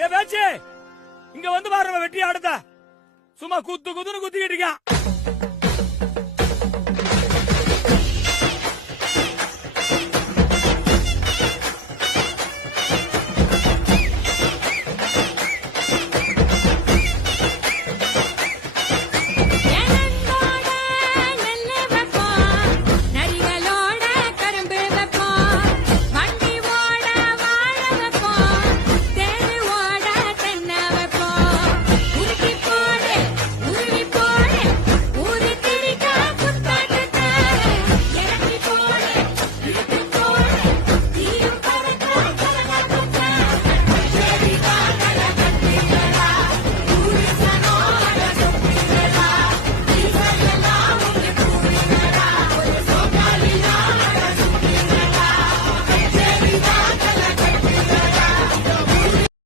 ஏ பேச்சு இங்க வந்து பாரு வெட்டி ஆடுத சும்மா குத்துன்னு குத்திக்கிட்டு இருக்கான்.